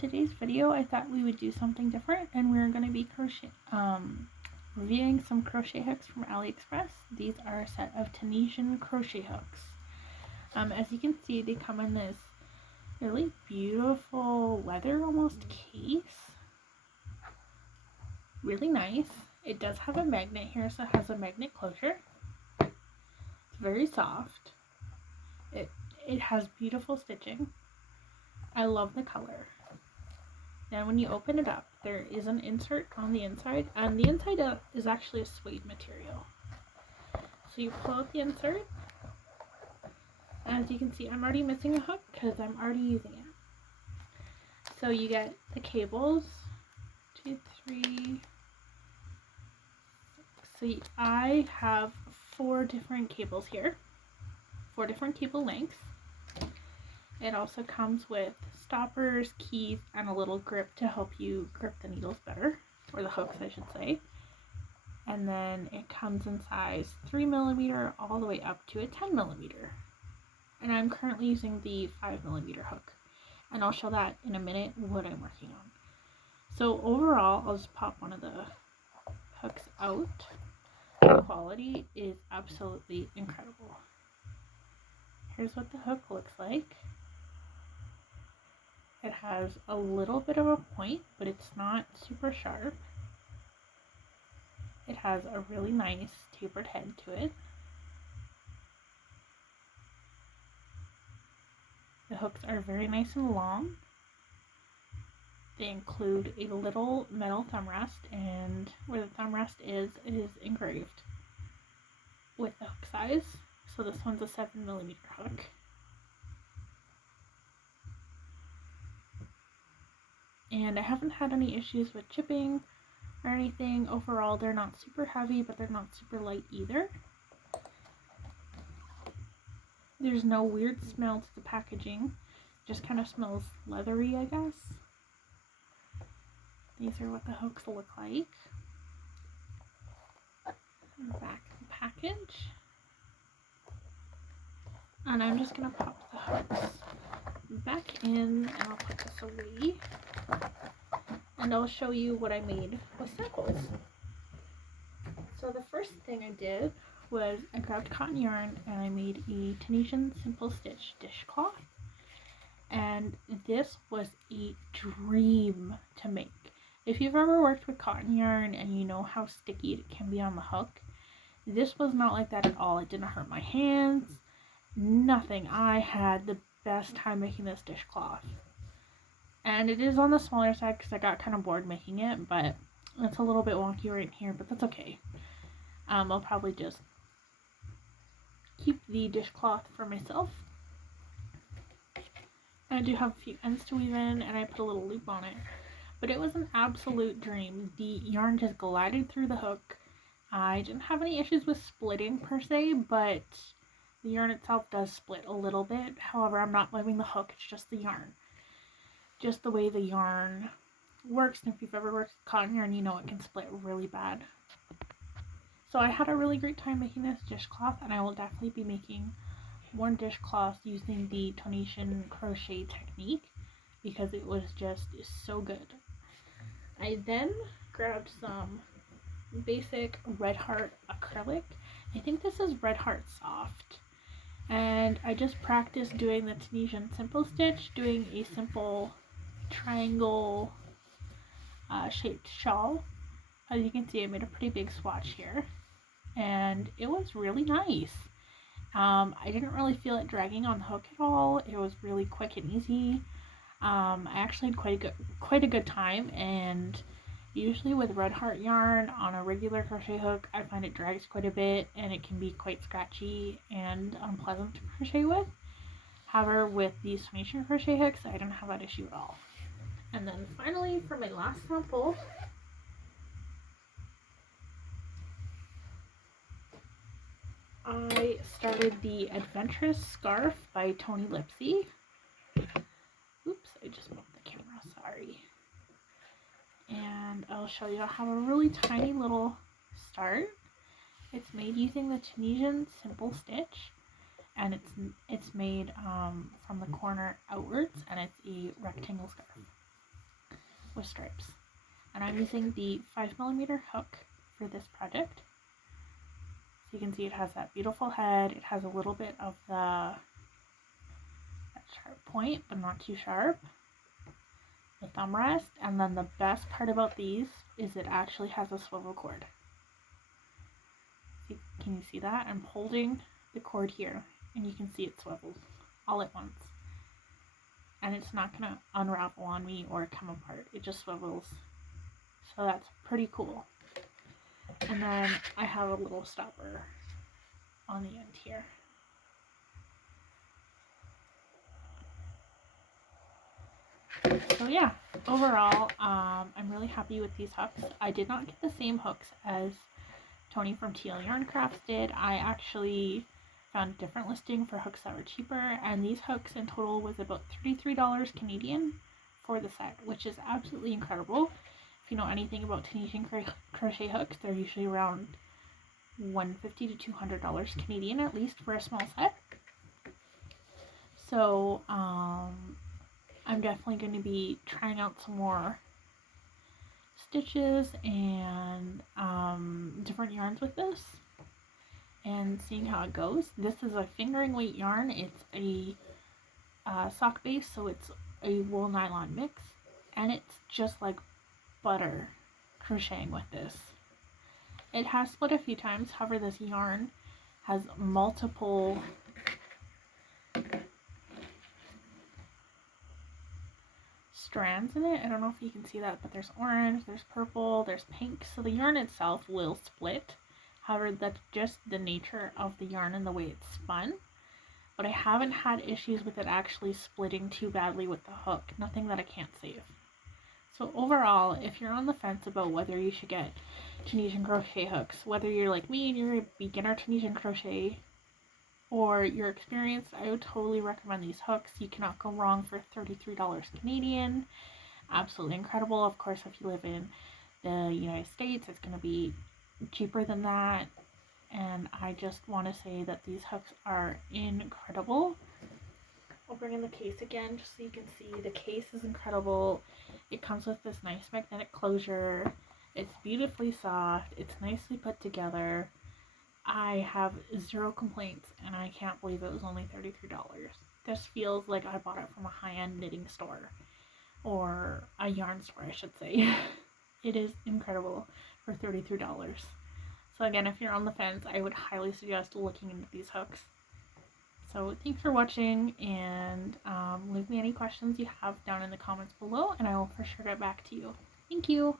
today's video, I thought we would do something different, and we're going to be reviewing some crochet hooks from Aliexpress. These are a set of Tunisian crochet hooks. As you can see, they come in this really beautiful leather almost case. Really nice. It does have a magnet here, so it has a magnet closure. It's very soft. It has beautiful stitching. I love the color. Now when you open it up, there is an insert on the inside, and the inside is actually a suede material. So you pull out the insert. As you can see, I'm already missing a hook because I'm already using it. So you get the cables, 2, 3, 6. So I have 4 different cables here, 4 different cable lengths. It also comes with stoppers, keys, and a little grip to help you grip the needles better, or the hooks I should say. And then it comes in size 3mm all the way up to a 10mm. And I'm currently using the 5mm hook. And I'll show that in a minute what I'm working on. So overall, I'll just pop one of the hooks out. The quality is absolutely incredible. Here's what the hook looks like. It has a little bit of a point, but it's not super sharp. It has a really nice tapered head to it. The hooks are very nice and long. They include a little metal thumb rest, and where the thumb rest is engraved with the hook size. So this one's a 7mm hook. And I haven't had any issues with chipping or anything. Overall, they're not super heavy, but they're not super light either. There's no weird smell to the packaging. It just kind of smells leathery, I guess. These are what the hooks look like. And the back of the package. And I'm just going to pop the hooks back in, and I'll put this away. And I'll show you what I made with samples. So the first thing I did was I grabbed cotton yarn and I made a Tunisian simple stitch dishcloth. And this was a dream to make. If you've ever worked with cotton yarn and you know how sticky it can be on the hook, this was not like that at all. It didn't hurt my hands, nothing. I had the best time making this dishcloth. And it is on the smaller side because I got kind of bored making it, but it's a little bit wonky right here, but that's okay. I'll probably just keep the dishcloth for myself. I do have a few ends to weave in, and I put a little loop on it. But it was an absolute dream. The yarn just glided through the hook. I didn't have any issues with splitting per se, but the yarn itself does split a little bit. However, I'm not weaving the hook, it's just the yarn. Just the way the yarn works, and if you've ever worked with cotton yarn, you know it can split really bad. So I had a really great time making this dishcloth, and I will definitely be making more dishcloths using the Tunisian crochet technique because it was just so good. I then grabbed some basic Red Heart acrylic. I think this is Red Heart Soft. And I just practiced doing the Tunisian simple stitch, doing a simple triangle shaped shawl. As you can see, I made a pretty big swatch here, and it was really nice. I didn't really feel it dragging on the hook at all. It was really quick and easy. I actually had quite a good time, and usually with Red Heart yarn on a regular crochet hook, I find it drags quite a bit and it can be quite scratchy and unpleasant to crochet with. However, with these Tunisian crochet hooks, I didn't have that issue at all. And then finally, for my last sample, I started the Adventurous Scarf by Tony Lipsy. Oops, I just moved the camera, sorry. And I'll show you I have a really tiny little start. It's made using the Tunisian simple stitch, and it's made from the corner outwards, and it's a rectangle scarf. with stripes. And I'm using the 5mm hook for this project. So you can see it has that beautiful head. It has a little bit of that sharp point, but not too sharp. The thumb rest, and then the best part about these is it actually has a swivel cord. Can you see that? I'm holding the cord here, and you can see it swivels all at once. And it's not going to unravel on me or come apart. It just swivels. So that's pretty cool. And then I have a little stopper on the end here. So yeah, overall, I'm really happy with these hooks. I did not get the same hooks as Tony from TL Yarn Crafts did. I actually found a different listing for hooks that were cheaper, and these hooks in total was about $33 Canadian for the set, which is absolutely incredible. If you know anything about Tunisian crochet hooks, they're usually around $150 to $200 Canadian at least for a small set. So I'm definitely going to be trying out some more stitches and different yarns with this and seeing how it goes. This is a fingering weight yarn. It's a sock base, so it's a wool nylon mix, and it's just like butter crocheting with this. It has split a few times, however this yarn has multiple strands in it. I don't know if you can see that, but there's orange, there's purple, there's pink, so the yarn itself will split. However, that's just the nature of the yarn and the way it's spun. But I haven't had issues with it actually splitting too badly with the hook. Nothing that I can't save. So overall, if you're on the fence about whether you should get Tunisian crochet hooks, whether you're like me and you're a beginner Tunisian crochet or you're experienced, I would totally recommend these hooks. You cannot go wrong for $33 Canadian. Absolutely incredible. Of course, if you live in the United States, it's going to be cheaper than that. And I just want to say that these hooks are incredible. I'll bring in the case again just so you can see. The case is incredible. It comes with this nice magnetic closure. It's beautifully soft. It's nicely put together. I have zero complaints, and I can't believe it was only $33. This feels like I bought it from a high-end knitting store, or a yarn store, I should say. It is incredible for $33. So again, if you're on the fence, I would highly suggest looking into these hooks. So thanks for watching, and leave me any questions you have down in the comments below, and I will for sure get back to you. Thank you!